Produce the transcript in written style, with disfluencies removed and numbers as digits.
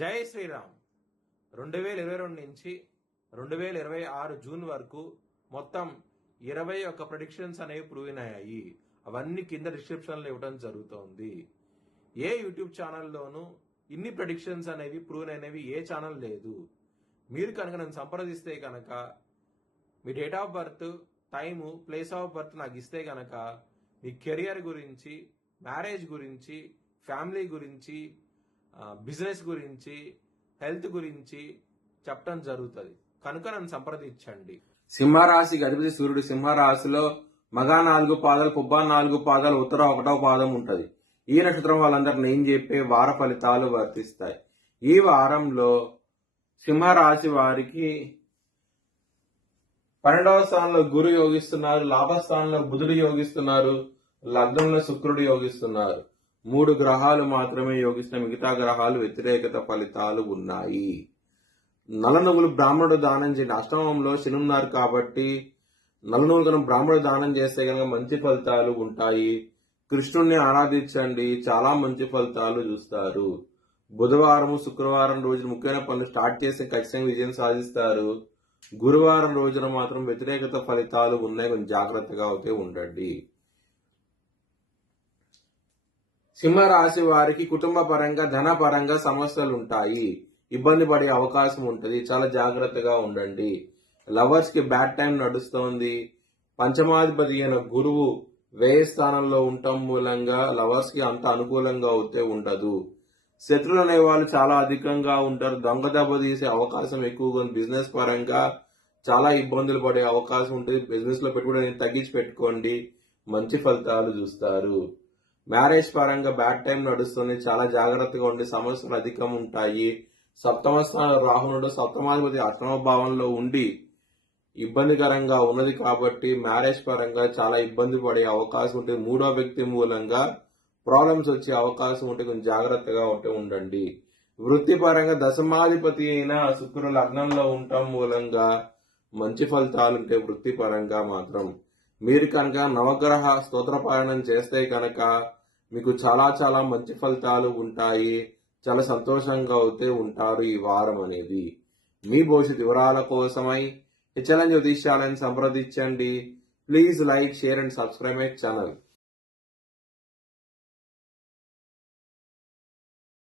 జై శ్రీరామ్. 2022 నుంచి 2026 జూన్ వరకు మొత్తం 21 ప్రెడిక్షన్స్ అనేవి ప్రూవ్ అయ్యాయి. అవన్నీ కింద డిస్క్రిప్షన్లో ఇవ్వడం జరుగుతోంది. ఏ యూట్యూబ్ ఛానల్లోనూ ఇన్ని ప్రెడిక్షన్స్ అనేవి ప్రూవ్ అయినవి ఏ ఛానల్ లేదు. మీరు కనుక నన్ను సంప్రదిస్తే కనుక మీ date of birth, time, place of birth నాకు ఇస్తే కనుక మీ కెరియర్ గురించి, మ్యారేజ్ గురించి, ఫ్యామిలీ గురించి, బిజినెస్ గురించి, హెల్త్ గురించి చెప్పడం జరుగుతుంది. కనుక నన్ను సంప్రదించండి. సింహరాశికి అధిపతి సూర్యుడు సింహరాశిలో మగ 4 పాదాలు, పుబ్బ 4 పాదాలు, ఉత్తర 1వ పాదం ఉంటది. ఈ నక్షత్రం వాళ్ళందరినీ ఏం చెప్పే వార ఫలితాలు వర్తిస్తాయి. ఈ వారంలో సింహరాశి వారికి 12వ స్థానంలో గురు యోగిస్తున్నారు, లాభస్థానంలో బుధుడు యోగిస్తున్నారు, లగ్నంలో శుక్రుడు యోగిస్తున్నారు. 3 గ్రహాలు మాత్రమే యోగిస్తున్న మిగతా గ్రహాలు వ్యతిరేకత ఫలితాలు ఉన్నాయి. నలనుగులు బ్రాహ్మణుడు దానం చేయండి. అష్టమంలో శని ఉన్నారు కాబట్టి నలనుగులు కనుక బ్రాహ్మణుడు దానం చేస్తే కనుక మంచి ఫలితాలు ఉంటాయి. కృష్ణుణ్ణి ఆరాధించండి, చాలా మంచి ఫలితాలు చూస్తారు. బుధవారం, శుక్రవారం రోజున ముఖ్యమైన పనులు స్టార్ట్ చేసి ఖచ్చితంగా విజయం సాధిస్తారు. గురువారం రోజున మాత్రం వ్యతిరేకత ఫలితాలు ఉన్నాయి, కొంచెం జాగ్రత్తగా అయితే ఉండండి. సింహరాశి వారికి కుటుంబ పరంగా, ధన పరంగా సమస్యలు ఉంటాయి, ఇబ్బంది పడే అవకాశం ఉంటుంది, చాలా జాగ్రత్తగా ఉండండి. లవర్స్ కి బ్యాడ్ టైం నడుస్తోంది. పంచమాధిపతి అయిన గురువు వ్యయ స్థానంలో ఉండటం మూలంగా లవర్స్ కి అంత అనుకూలంగా అయితే ఉండదు. శత్రువులు అనే వాళ్ళు చాలా అధికంగా ఉంటారు. దొంగ దెబ్బ తీసే అవకాశం ఎక్కువగా ఉంది. బిజినెస్ పరంగా చాలా ఇబ్బందులు పడే అవకాశం ఉంటుంది. బిజినెస్ లో పెట్టుబడి తగ్గించి పెట్టుకోండి, మంచి ఫలితాలు చూస్తారు. మ్యారేజ్ పరంగా బ్యాడ్ టైం నడుస్తుంది, చాలా జాగ్రత్తగా ఉండి, సమస్యలు అధికం ఉంటాయి. సప్తమ స్థానంలో రాహునుడు సప్తమాధిపతి అష్టమ భావంలో ఉండి ఇబ్బందికరంగా ఉన్నది కాబట్టి మ్యారేజ్ పరంగా చాలా ఇబ్బంది పడే అవకాశం ఉంటుంది. 3వ వ్యక్తి మూలంగా ప్రాబ్లమ్స్ వచ్చే అవకాశం ఉంటే కొంచెం జాగ్రత్తగా ఉండండి. వృత్తి పరంగా దశమాధిపతి అయిన శుక్రుడు లగ్నంలో ఉండటం మూలంగా మంచి ఫలితాలు ఉంటాయి. వృత్తి పరంగా మాత్రం మీరు కనుక నవగ్రహ స్తోత్ర పారాయణం చేస్తే కనుక మీకు చాలా చాలా మంచి ఫలితాలు ఉంటాయి. చాలా సంతోషంగా అయితే ఉంటారు ఈ వారం అనేది. మీ భవిష్యత్ వివరాల కోసమై హెచ్ఎల్ఎన్ జ్యోతిష్యాలను సంప్రదించండి. Please like, share and subscribe my channel.